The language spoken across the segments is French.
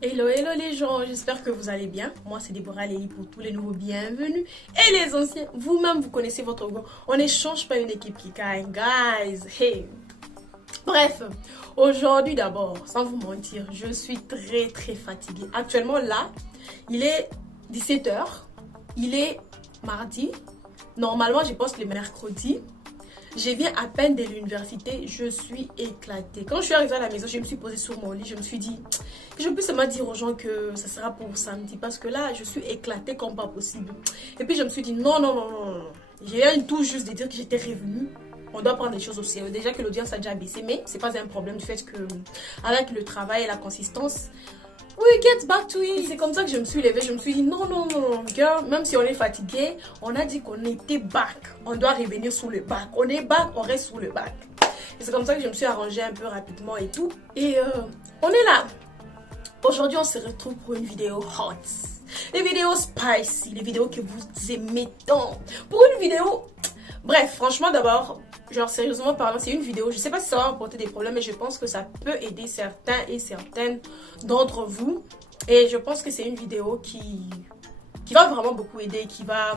Hello, hello les gens, j'espère que vous allez bien. Moi c'est Déborah Lélie pour tous les nouveaux bienvenus. Et les anciens, vous-même vous connaissez votre goût. On n'échange pas une équipe qui gagne, guys. Hey. Bref, aujourd'hui d'abord, sans vous mentir, je suis très fatiguée. Actuellement là, il est 17h, il est mardi. Normalement je poste les mercredis. Je viens à peine de l'université, je suis éclatée. Quand je suis arrivée à la maison, je me suis posée sur mon lit, je me suis dit que je peux seulement dire aux gens que ça sera pour samedi. Parce que là, je suis éclatée comme pas possible. Et puis je me suis dit non. J'ai eu tout juste de dire que j'étais revenue. On doit prendre les choses au sérieux. Déjà que l'audience a déjà baissé, mais c'est pas un problème du fait que avec le travail et la consistance, we get back to it. C'est comme ça que je me suis levée. Je me suis dit non, girl, même si on est fatigué, on a dit qu'on était back. On doit revenir sous le bac. On est back, on reste sous le bac. Et c'est comme ça que je me suis arrangée un peu rapidement et tout. Et on est là. Aujourd'hui, on se retrouve pour une vidéo hot. Les vidéos spicy, les vidéos que vous aimez tant. Pour une vidéo... Bref, franchement, d'abord, genre sérieusement parlant, c'est une vidéo. Je sais pas si ça va apporter des problèmes, mais je pense que ça peut aider certains et certaines d'entre vous. Et je pense que c'est une vidéo qui va vraiment beaucoup aider, qui va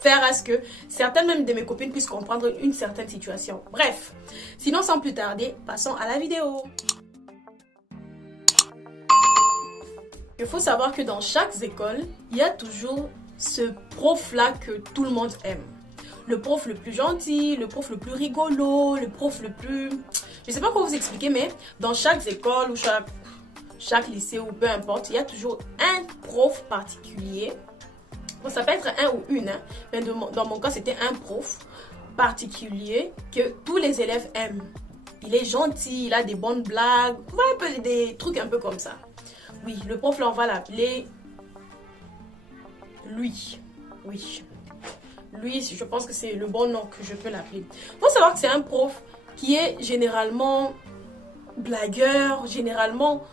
faire à ce que certaines même de mes copines puissent comprendre une certaine situation. Bref, sinon sans plus tarder, passons à la vidéo. Il faut savoir que dans chaque école, il y a toujours ce prof-là que tout le monde aime. Le prof le plus gentil, le prof le plus rigolo, le prof le plus... Je ne sais pas comment vous expliquer, mais dans chaque école ou chaque lycée ou peu importe, il y a toujours un prof particulier. Bon, ça peut être un ou une, hein, mais dans mon cas, c'était un prof particulier que tous les élèves aiment. Il est gentil, il a des bonnes blagues, un peu des trucs un peu comme ça. Oui, le prof là, on va l'appeler lui. Oui. Lui, je pense que c'est le bon nom que je peux l'appeler. Il faut savoir que c'est un prof qui est généralement blagueur. Généralement,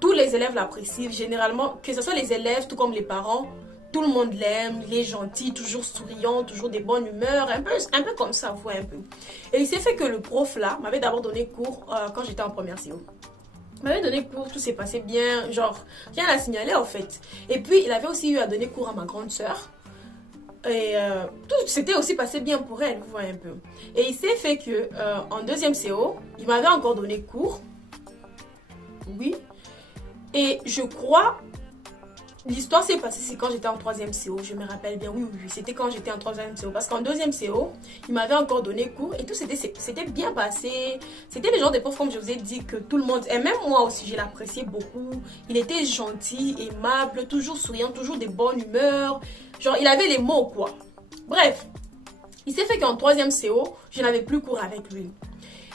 tous les élèves l'apprécient. Généralement, que ce soit les élèves, tout comme les parents, tout le monde l'aime. Il est gentil, toujours souriant, toujours des bonnes humeurs. Un peu comme ça, vous voyez un peu. Et il s'est fait que le prof là m'avait d'abord donné cours quand j'étais en première CO. Il m'avait donné cours, tout s'est passé bien. Genre, rien à signaler en fait. Et puis, il avait aussi eu à donner cours à ma grande sœur. Et tout s'était aussi passé bien pour elle, vous voyez un peu. Et il s'est fait que en deuxième CO, il m'avait encore donné cours. Oui. Et je crois, l'histoire s'est passée, c'est quand j'étais en troisième CO, je me rappelle bien. Oui, c'était quand j'étais en troisième CO. Parce qu'en deuxième CO, il m'avait encore donné cours et tout c'était bien passé. C'était le genre de profs, comme je vous ai dit, que tout le monde, et même moi aussi, je l'appréciais beaucoup. Il était gentil, aimable, toujours souriant, toujours de bonne humeur. Genre, il avait les mots, quoi. Bref, il s'est fait qu'en troisième CO, je n'avais plus cours avec lui.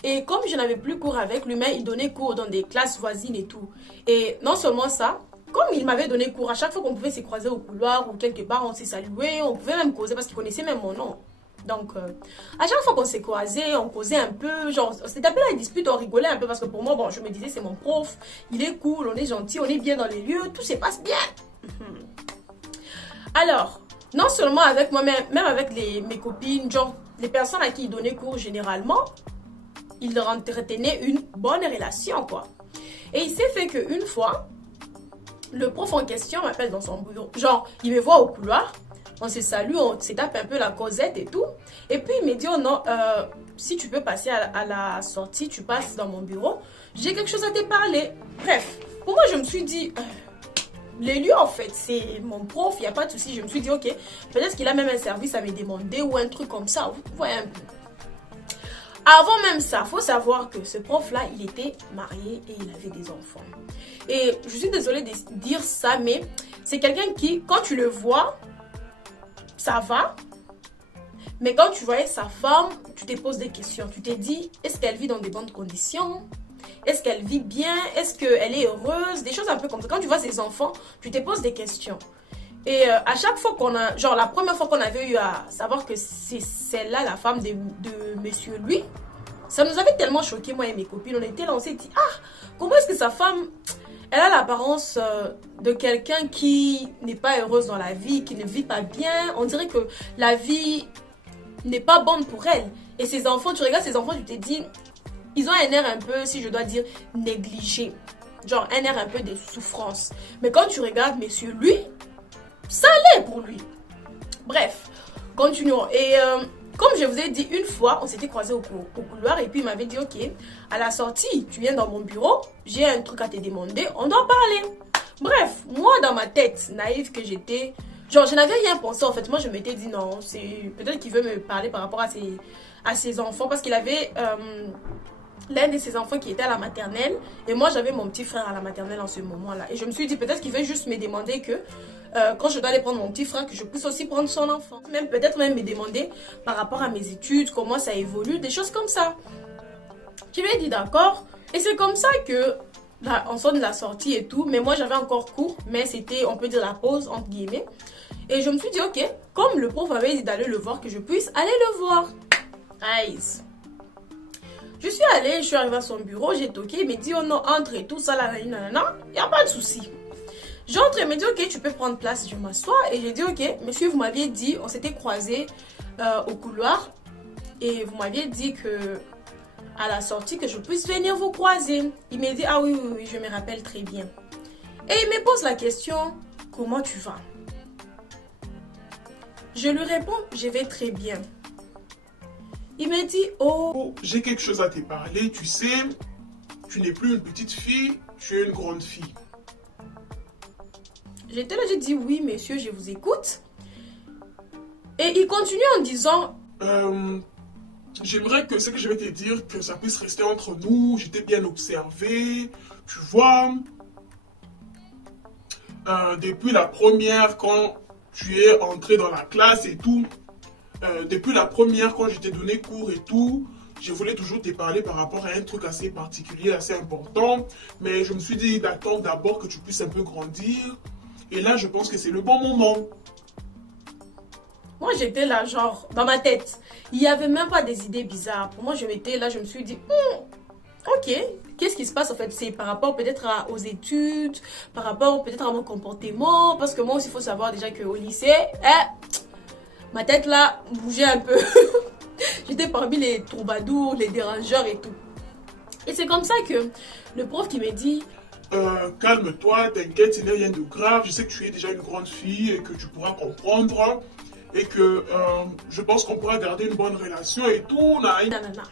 Et comme je n'avais plus cours avec lui, mais il donnait cours dans des classes voisines et tout. Et non seulement ça, comme il m'avait donné cours, à chaque fois qu'on pouvait se croiser au couloir ou quelque part, on s'est salué, on pouvait même causer parce qu'il connaissait même mon nom. Donc, à chaque fois qu'on s'est croisé, on causait un peu, genre, c'était un peu la dispute, on rigolait un peu parce que pour moi, bon, je me disais, c'est mon prof, il est cool, on est gentil, on est bien dans les lieux, tout se passe bien. Alors, non seulement avec moi, même avec mes copines, genre, les personnes à qui il donnait cours généralement, il entretenait une bonne relation, quoi. Et il s'est fait qu'une fois, le prof en question m'appelle dans son bureau. Genre, il me voit au couloir, on se salue, on se tape un peu la causette et tout. Et puis, il me dit, oh non, si tu peux passer à la sortie, tu passes dans mon bureau. J'ai quelque chose à te parler. Bref, pour moi, je me suis dit... les lieux, en fait, c'est mon prof, il n'y a pas de souci. Je me suis dit, ok, peut-être qu'il a même un service à me demander ou un truc comme ça. Vous voyez un peu. Avant même ça, il faut savoir que ce prof-là, il était marié et il avait des enfants. Et je suis désolée de dire ça, mais c'est quelqu'un qui, quand tu le vois, ça va. Mais quand tu voyais sa femme, tu te poses des questions. Tu te dis, est-ce qu'elle vit dans de bonnes conditions ? Est-ce qu'elle vit bien? Est-ce qu'elle est heureuse? Des choses un peu comme ça. Quand tu vois ses enfants, tu te poses des questions. Et à chaque fois qu'on a... Genre, la première fois qu'on avait eu à savoir que c'est celle-là, la femme de monsieur lui, ça nous avait tellement choqué, moi et mes copines. On était là, on s'est dit, ah, comment est-ce que sa femme... Elle a l'apparence de quelqu'un qui n'est pas heureuse dans la vie, qui ne vit pas bien. On dirait que la vie n'est pas bonne pour elle. Et ses enfants, tu regardes ses enfants, tu te dis... Ils ont un air un peu, si je dois dire, négligé. Genre un air un peu de souffrance. Mais quand tu regardes monsieur, lui, ça allait pour lui. Bref, continuons. Et comme je vous ai dit, une fois, on s'était croisés au couloir et puis il m'avait dit, ok, à la sortie, tu viens dans mon bureau, j'ai un truc à te demander, on doit parler. Bref, moi dans ma tête, naïve que j'étais, genre je n'avais rien pensé en fait. Moi je m'étais dit non, c'est peut-être qu'il veut me parler par rapport à ses enfants parce qu'il avait l'un de ses enfants qui était à la maternelle et moi j'avais mon petit frère à la maternelle en ce moment-là. Et je me suis dit peut-être qu'il veut juste me demander que quand je dois aller prendre mon petit frère, que je puisse aussi prendre son enfant. Peut-être même me demander par rapport à mes études, comment ça évolue, des choses comme ça. Je lui ai dit d'accord. Et c'est comme ça que là, on sonne la sortie et tout. Mais moi j'avais encore cours, mais c'était, on peut dire, la pause entre guillemets. Et je me suis dit ok, comme le prof avait dit d'aller le voir, que je puisse aller le voir. Nice. Je suis allée, je suis arrivée à son bureau, j'ai toqué, il m'a dit oh non, entre et tout ça, là, nanana, il n'y a pas de souci. J'entre et il m'a dit ok, tu peux prendre place, je m'assois. Et j'ai dit ok, monsieur, vous m'aviez dit, on s'était croisés au couloir. Et vous m'aviez dit que à la sortie, que je puisse venir vous croiser. Il m'a dit ah oui, oui, oui, je me rappelle très bien. Et il me pose la question, comment tu vas? Je lui réponds, je vais très bien. Il me dit, oh, j'ai quelque chose à te parler, tu sais, tu n'es plus une petite fille, tu es une grande fille. J'étais là, j'ai dit, oui, monsieur, je vous écoute. Et il continue en disant, j'aimerais que ce que je vais te dire, que ça puisse rester entre nous, j'étais bien observé, tu vois. Depuis la première, quand tu es entré dans la classe et tout, depuis la première, quand je t'ai donné cours et tout, je voulais toujours te parler par rapport à un truc assez particulier, assez important. Mais je me suis dit d'attendre d'abord que tu puisses un peu grandir. Et là, je pense que c'est le bon moment. Moi, j'étais là, genre, dans ma tête. Il n'y avait même pas des idées bizarres. Pour moi, je m'étais là, je me suis dit, ok, qu'est-ce qui se passe en fait? C'est par rapport peut-être aux études, par rapport peut-être à mon comportement. Parce que moi aussi, il faut savoir déjà qu'au lycée, ma tête là bougeait un peu. J'étais parmi les troubadours, les dérangeurs et tout. Et c'est comme ça que le prof qui m'a dit calme-toi, t'inquiète, il n'y a rien de grave. Je sais que tu es déjà une grande fille et que tu pourras comprendre. Et que je pense qu'on pourra garder une bonne relation et tout. Nanana.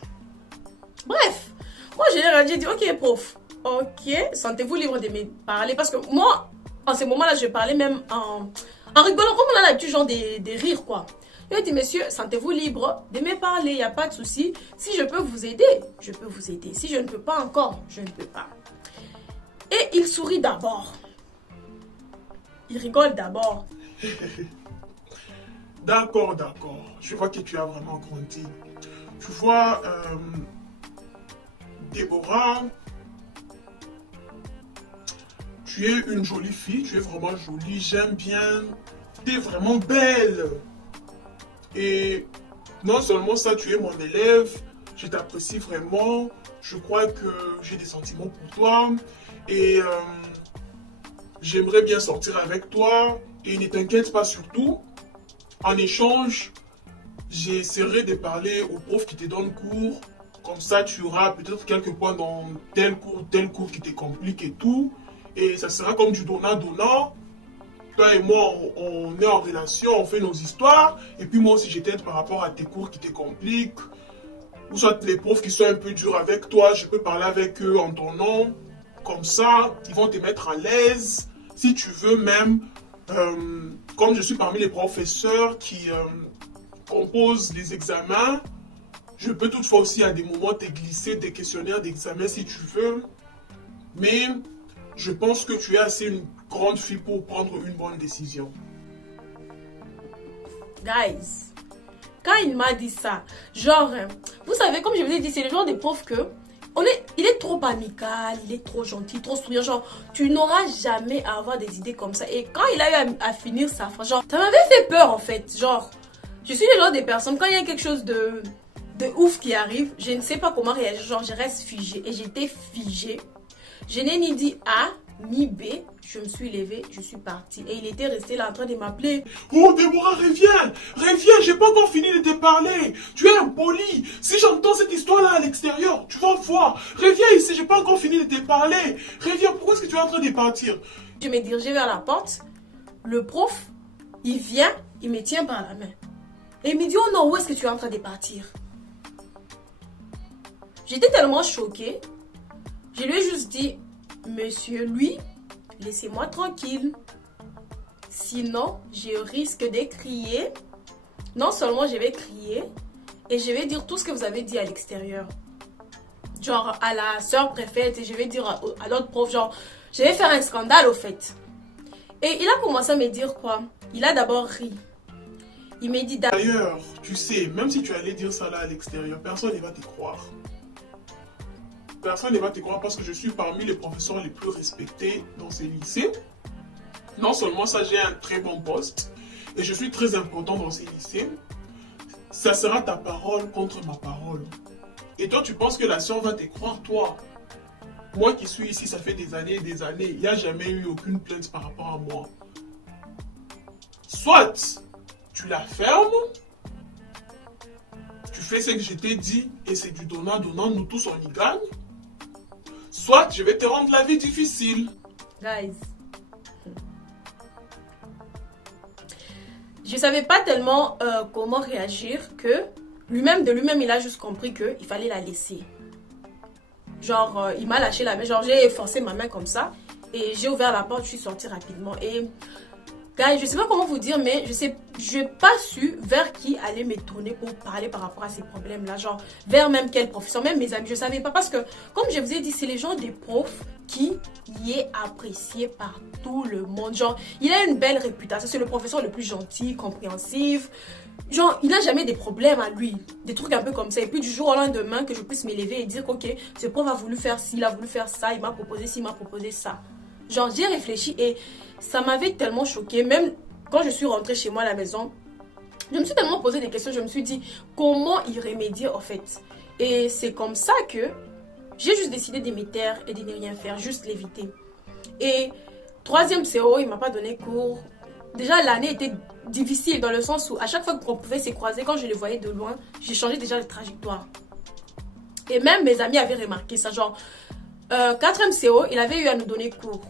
Bref, moi j'ai dit ok prof, ok, sentez-vous libre de me parler. Parce que moi, en ce moment-là, je parlais même en rigolant, comme on a l'habitude, genre des rires, quoi. Il a dit, monsieur, sentez-vous libre de me parler, il n'y a pas de souci. Si je peux vous aider, je peux vous aider. Si je ne peux pas encore, je ne peux pas. Et il sourit d'abord. Il rigole d'abord. D'accord, d'accord. Je vois que tu as vraiment grandi. Tu vois, Déborah, tu es une jolie fille, tu es vraiment jolie, j'aime bien. Tu es vraiment belle. Et non seulement ça, tu es mon élève, je t'apprécie vraiment, je crois que j'ai des sentiments pour toi et j'aimerais bien sortir avec toi. Et ne t'inquiète pas surtout, en échange, j'essaierai de parler au prof qui te donne cours. Comme ça, tu auras peut-être quelques points dans tel cours qui te complique et tout. Et ça sera comme du donnant-donnant. Toi et moi, on est en relation, on fait nos histoires. Et puis moi aussi, je t'aide par rapport à tes cours qui te compliquent. Ou soit les profs qui sont un peu durs avec toi, je peux parler avec eux en ton nom. Comme ça, ils vont te mettre à l'aise. Si tu veux même, comme je suis parmi les professeurs qui composent les examens, je peux toutefois aussi à des moments te glisser des questionnaires d'examen si tu veux. Mais je pense que tu es assez une grande fille pour prendre une bonne décision. Guys, quand il m'a dit ça, genre, vous savez, comme je vous ai dit, c'est le genre de prof que il est trop amical, il est trop gentil, trop souriant. Genre, tu n'auras jamais à avoir des idées comme ça. Et quand il a eu à finir sa phrase, genre, ça m'avait fait peur en fait. Genre, je suis le genre de personne, quand il y a quelque chose de ouf qui arrive, je ne sais pas comment réagir. Genre, je reste figée. Et j'étais figée. Je n'ai ni dit A, ni B, je me suis levée, je suis partie. Et il était resté là en train de m'appeler. Oh, Déborah, reviens! Reviens, j'ai pas encore fini de te parler. Tu es impoli. Si j'entends cette histoire-là à l'extérieur, tu vas voir. Reviens ici, j'ai pas encore fini de te parler. Reviens, pourquoi est-ce que tu es en train de partir? Je me dirigeais vers la porte. Le prof, il vient, il me tient par la main. Et il me dit, oh non, où est-ce que tu es en train de partir? J'étais tellement choquée. Je lui ai juste dit, monsieur, lui, laissez-moi tranquille. Sinon, je risque de crier. Non seulement je vais crier, et je vais dire tout ce que vous avez dit à l'extérieur. Genre à la sœur préfète, et je vais dire à l'autre prof, genre, je vais faire un scandale au fait. Et il a commencé à me dire quoi? Il a d'abord ri. Il m'a dit d'ailleurs, tu sais, même si tu allais dire ça là à l'extérieur, personne ne va te croire. Personne ne va te croire parce que je suis parmi les professeurs les plus respectés dans ces lycées. Non seulement ça, j'ai un très bon poste et je suis très important dans ces lycées. Ça sera ta parole contre ma parole. Et toi, tu penses que la sœur va te croire, toi? Moi qui suis ici, ça fait des années et des années, il n'y a jamais eu aucune plainte par rapport à moi. Soit tu la fermes, tu fais ce que je t'ai dit et c'est du donnant-donnant, nous tous on y gagne. Soit je vais te rendre la vie difficile. Guys, je savais pas tellement comment réagir que lui-même, de lui-même, il a juste compris qu'il fallait la laisser. Genre, il m'a lâché la main, genre j'ai forcé ma main comme ça et j'ai ouvert la porte, je suis sortie rapidement. Et guys, je sais pas comment vous dire, mais je n'ai pas su vers qui aller me tourner pour parler par rapport à ces problèmes-là. Genre, vers même quel professeur, même mes amis, je savais pas. Parce que, comme je vous ai dit, c'est les gens des profs qui y est apprécié par tout le monde. Genre, il a une belle réputation, c'est le professeur le plus gentil, compréhensif. Genre, il n'a jamais des problèmes à lui, des trucs un peu comme ça. Et puis du jour au lendemain, que je puisse m'élever et dire ok, ce prof a voulu faire ci, il a voulu faire ça, il m'a proposé ci, il m'a proposé ça. Genre, j'ai réfléchi et ça m'avait tellement choquée. Même quand je suis rentrée chez moi à la maison, je me suis tellement posé des questions. Je me suis dit, comment y remédier en fait? Et c'est comme ça que j'ai juste décidé de me taire et de ne rien faire, juste l'éviter. Et troisième CO, il ne m'a pas donné cours. Déjà, l'année était difficile dans le sens où à chaque fois qu'on pouvait se croiser, quand je les voyais de loin, j'ai changé déjà de trajectoire. Et même mes amis avaient remarqué ça. Genre, 4e CO, il avait eu à nous donner cours.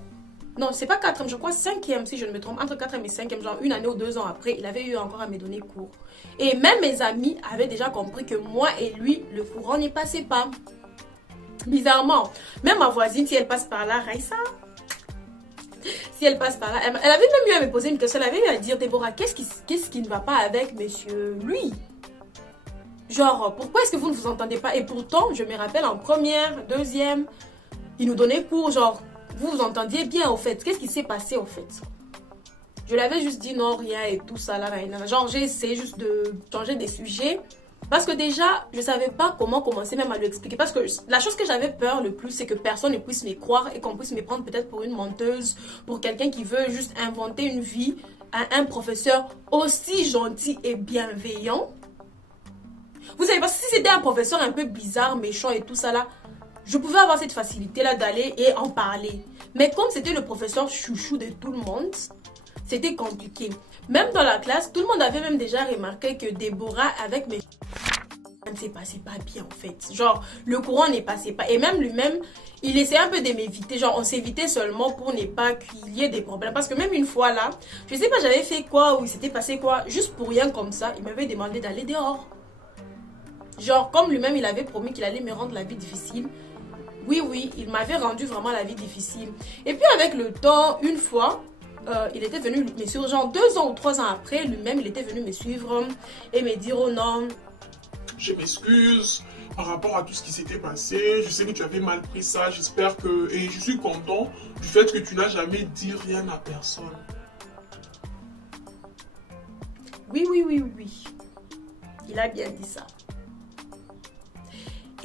Non, c'est pas 4e, je crois 5e si je ne me trompe. Entre 4e et 5e, genre une année ou 2 ans après, il avait eu encore à me donner cours. Et même mes amis avaient déjà compris que moi et lui, le courant n'y passait pas. Bizarrement. Même ma voisine, si elle passe par là, Raissa, si elle passe par là, elle avait même eu à me poser une question. Elle avait eu à dire, Déborah, qu'est-ce qui ne va pas avec monsieur lui? Genre, pourquoi est-ce que vous ne vous entendez pas? Et pourtant, je me rappelle en première, deuxième, il nous donnait cours, genre, vous vous entendiez bien au fait. Qu'est-ce qui s'est passé au fait? Je l'avais juste dit non, rien et tout ça là. Genre, j'ai essayé juste de changer des sujets. Parce que déjà, je ne savais pas comment commencer même à lui expliquer. Parce que la chose que j'avais peur le plus, c'est que personne ne puisse me croire et qu'on puisse me prendre peut-être pour une menteuse, pour quelqu'un qui veut juste inventer une vie à un professeur aussi gentil et bienveillant. Vous savez, parce que si c'était un professeur un peu bizarre, méchant et tout ça là, je pouvais avoir cette facilité-là d'aller et en parler. Mais comme c'était le professeur chouchou de tout le monde, c'était compliqué. Même dans la classe, tout le monde avait même déjà remarqué que Déborah, avec mes... ça ne s'est passé pas bien en fait. Genre, le courant n'est passé pas. Et même lui-même, il essayait un peu de m'éviter. Genre, on s'évitait seulement pour ne pas qu'il y ait des problèmes. Parce que même une fois là, je sais pas, j'avais fait quoi ou il s'était passé quoi. Juste pour rien comme ça, il m'avait demandé d'aller dehors. Genre, comme lui-même, il avait promis qu'il allait me rendre la vie difficile. Oui, il m'avait rendu vraiment la vie difficile. Et puis avec le temps, une fois, il était venu me suivre, genre 2 ans ou 3 ans après, lui-même, il était venu me suivre et me dire, oh non. Je m'excuse par rapport à tout ce qui s'était passé. Je sais que tu avais mal pris ça. J'espère que... Et je suis content du fait que tu n'as jamais dit rien à personne. Oui. Il a bien dit ça.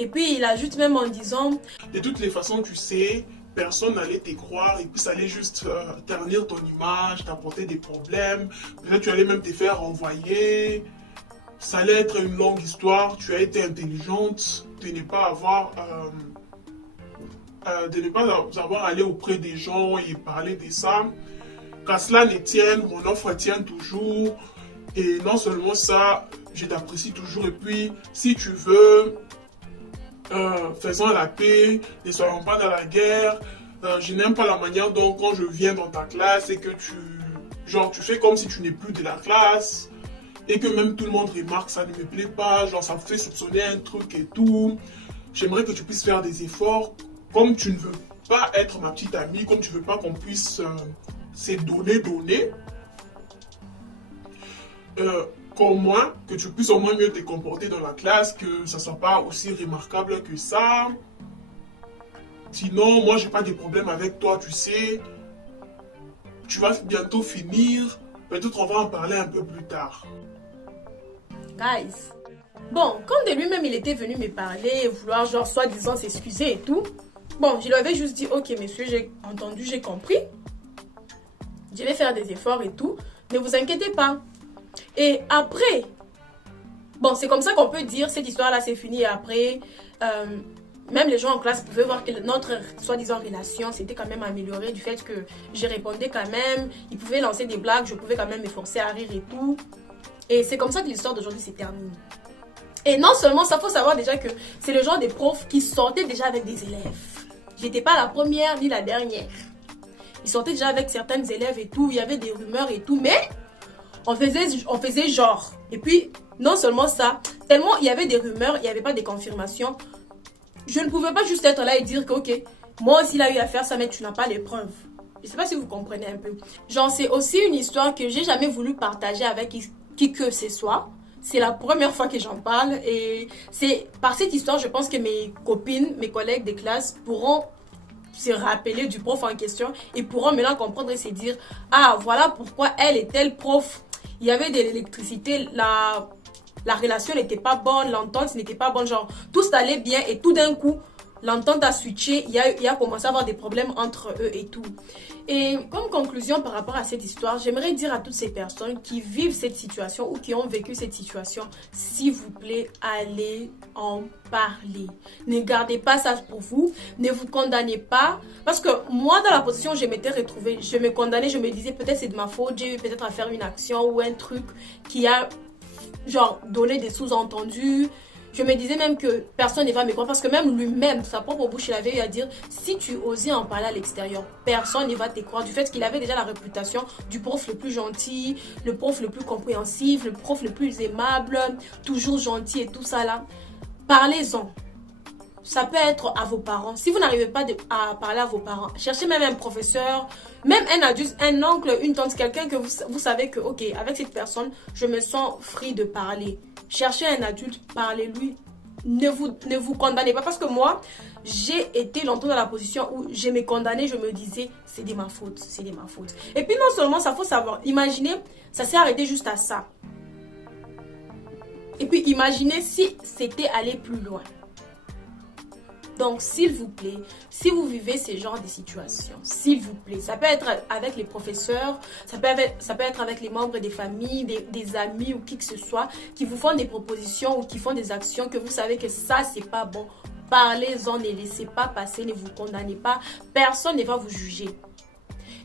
Et puis, il ajoute même en disant... De toutes les façons, tu sais, personne n'allait te croire et puis ça allait juste ternir ton image, t'apporter des problèmes. Peut-être tu allais même te faire renvoyer. Ça allait être une longue histoire. Tu as été intelligente de ne pas avoir de ne pas avoir à aller auprès des gens et parler de ça. Qu'à cela ne tienne, mon offre tient toujours. Et non seulement ça, je t'apprécie toujours. Et puis, si tu veux, faisons la paix, ne soyons pas dans la guerre. Je n'aime pas la manière dont quand je viens dans ta classe et que tu fais comme si tu n'es plus de la classe. Et que même tout le monde remarque, ça ne me plaît pas. Genre, ça me fait soupçonner un truc et tout. J'aimerais que tu puisses faire des efforts. Comme tu ne veux pas être ma petite amie, comme tu ne veux pas qu'on puisse se donner. Comme moi, que tu puisses au moins mieux te comporter dans la classe, que ça ne soit pas aussi remarquable que ça. Sinon, moi, j'ai pas de problème avec toi, tu sais. Tu vas bientôt finir. Peut-être on va en parler un peu plus tard. Guys. Bon, comme de lui-même, il était venu me parler, vouloir genre soi-disant s'excuser et tout. Bon, je lui avais juste dit, ok, monsieur, j'ai entendu, j'ai compris. Je vais faire des efforts et tout. Ne vous inquiétez pas. Et après, bon, c'est comme ça qu'on peut dire, cette histoire-là, c'est fini. Et après, même les gens en classe pouvaient voir que notre soi-disant relation s'était quand même améliorée du fait que je répondais quand même. Ils pouvaient lancer des blagues, je pouvais quand même m'efforcer à rire et tout. Et c'est comme ça que l'histoire d'aujourd'hui s'est terminée. Et non seulement ça, faut savoir déjà que c'est le genre de profs qui sortaient déjà avec des élèves. J'étais pas la première ni la dernière. Ils sortaient déjà avec certains élèves et tout. Il y avait des rumeurs et tout. Mais on faisait genre. Et puis, non seulement ça, tellement il y avait des rumeurs, il n'y avait pas de confirmations. Je ne pouvais pas juste être là et dire que, ok, moi aussi il a eu à faire ça, mais tu n'as pas les preuves. Je ne sais pas si vous comprenez un peu. Genre, c'est aussi une histoire que j'ai jamais voulu partager avec qui que ce soit. C'est la première fois que j'en parle et c'est par cette histoire, je pense que mes copines, mes collègues de classe pourront se rappeler du prof en question et pourront maintenant comprendre et se dire « Ah, voilà pourquoi elle et tel prof, il y avait de l'électricité, la relation n'était pas bonne, l'entente n'était pas bonne, genre tout allait bien et tout d'un coup, l'entente a switché, il y a commencé à avoir des problèmes entre eux et tout. » Et comme conclusion par rapport à cette histoire, j'aimerais dire à toutes ces personnes qui vivent cette situation ou qui ont vécu cette situation, s'il vous plaît, allez en parler. Ne gardez pas ça pour vous, ne vous condamnez pas. Parce que moi, dans la position où je m'étais retrouvée, je me condamnais, je me disais peut-être c'est de ma faute, j'ai eu peut-être à faire une action ou un truc qui a genre donné des sous-entendus. Je me disais même que personne ne va me croire parce que même lui-même, sa propre bouche, il avait eu à dire si tu osais en parler à l'extérieur, personne ne va te croire. Du fait qu'il avait déjà la réputation du prof le plus gentil, le prof le plus compréhensif, le prof le plus aimable, toujours gentil et tout ça là. Parlez-en. Ça peut être à vos parents. Si vous n'arrivez pas à parler à vos parents, cherchez même un professeur, même un adulte, un oncle, une tante, quelqu'un que vous savez que, ok, avec cette personne, je me sens free de parler. Cherchez un adulte, parlez-lui. Ne vous condamnez pas. Parce que moi, j'ai été longtemps dans la position où je me condamnais, je me disais, c'est de ma faute, c'est de ma faute. Et puis non seulement ça, faut savoir, imaginez, ça s'est arrêté juste à ça. Et puis imaginez si c'était allé plus loin. Donc, s'il vous plaît, si vous vivez ce genre de situation, s'il vous plaît, ça peut être avec les professeurs, ça peut être avec les membres des familles, des amis ou qui que ce soit, qui vous font des propositions ou qui font des actions que vous savez que ça, c'est pas bon. Parlez-en, ne laissez pas passer, ne vous condamnez pas. Personne ne va vous juger.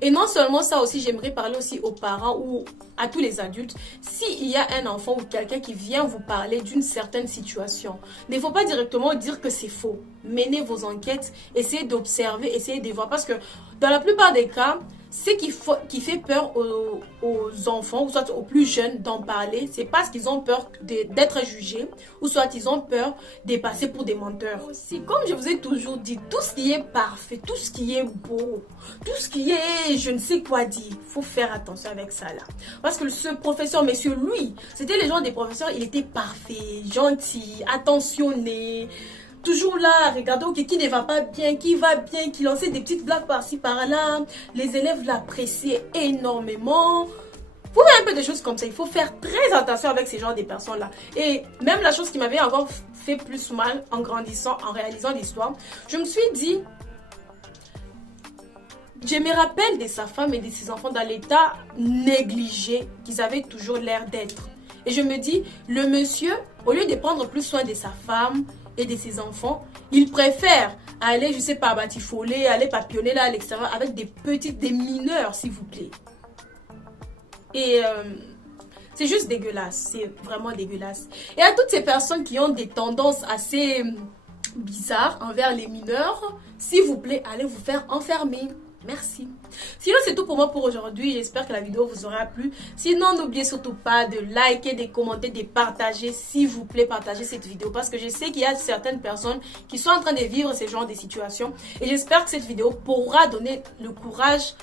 Et non seulement ça aussi, j'aimerais parler aussi aux parents ou à tous les adultes. S'il y a un enfant ou quelqu'un qui vient vous parler d'une certaine situation, il ne faut pas directement dire que c'est faux. Menez vos enquêtes, essayez d'observer, essayez de voir. Parce que dans la plupart des cas, ce qui fait peur aux enfants, ou soit aux plus jeunes d'en parler, c'est parce qu'ils ont peur d'être jugés, ou soit ils ont peur de passer pour des menteurs. Aussi, comme je vous ai toujours dit, tout ce qui est parfait, tout ce qui est beau, tout ce qui est je ne sais quoi dire, il faut faire attention avec ça là. Parce que ce professeur, monsieur, lui, c'était le genre des professeurs, il était parfait, gentil, attentionné. Toujours là, regardez, ok, qui ne va pas bien, qui va bien, qui lançait des petites blagues par-ci, par-là. Les élèves l'appréciaient énormément. Vous voyez un peu des choses comme ça. Il faut faire très attention avec ces genres de personnes-là. Et même la chose qui m'avait encore fait plus mal en grandissant, en réalisant l'histoire, je me suis dit, je me rappelle de sa femme et de ses enfants dans l'état négligé qu'ils avaient toujours l'air d'être. Et je me dis, le monsieur, au lieu de prendre plus soin de sa femme et de ses enfants, il préfère aller, je sais pas, batifoler, aller papillonner là à l'extérieur avec des mineurs, s'il vous plaît. Et c'est juste dégueulasse, c'est vraiment dégueulasse. Et à toutes ces personnes qui ont des tendances assez bizarres envers les mineurs, s'il vous plaît, allez vous faire enfermer. Merci. Sinon, c'est tout pour moi pour aujourd'hui. J'espère que la vidéo vous aura plu. Sinon, n'oubliez surtout pas de liker, de commenter, de partager. S'il vous plaît, partagez cette vidéo. Parce que je sais qu'il y a certaines personnes qui sont en train de vivre ce genre de situations. Et j'espère que cette vidéo pourra donner le courage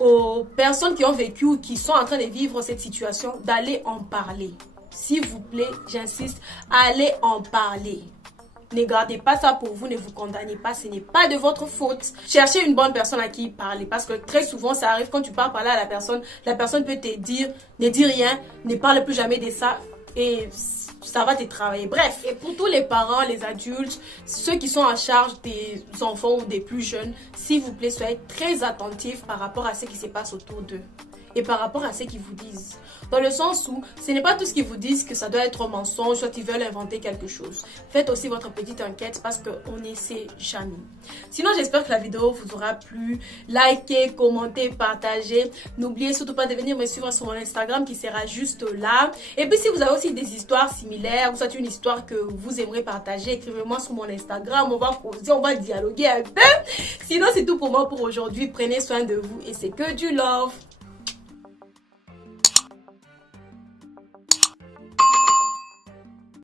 aux personnes qui ont vécu ou qui sont en train de vivre cette situation d'aller en parler. S'il vous plaît, j'insiste, allez en parler. Ne gardez pas ça pour vous, ne vous condamnez pas, ce n'est pas de votre faute. Cherchez une bonne personne à qui parler parce que très souvent ça arrive quand tu parles parler à la personne peut te dire, ne dis rien, ne parle plus jamais de ça et ça va te travailler. Bref, et pour tous les parents, les adultes, ceux qui sont en charge des enfants ou des plus jeunes, s'il vous plaît, soyez très attentifs par rapport à ce qui se passe autour d'eux. Et par rapport à ce qu'ils vous disent. Dans le sens où ce n'est pas tout ce qu'ils vous disent que ça doit être un mensonge, soit ils veulent inventer quelque chose. Faites aussi votre petite enquête parce qu'on ne sait jamais. Sinon, j'espère que la vidéo vous aura plu. Likez, commentez, partagez. N'oubliez surtout pas de venir me suivre sur mon Instagram qui sera juste là. Et puis si vous avez aussi des histoires similaires, ou soit une histoire que vous aimeriez partager, écrivez-moi sur mon Instagram. On va causer, on va dialoguer un peu. Sinon, c'est tout pour moi pour aujourd'hui. Prenez soin de vous et c'est que du love.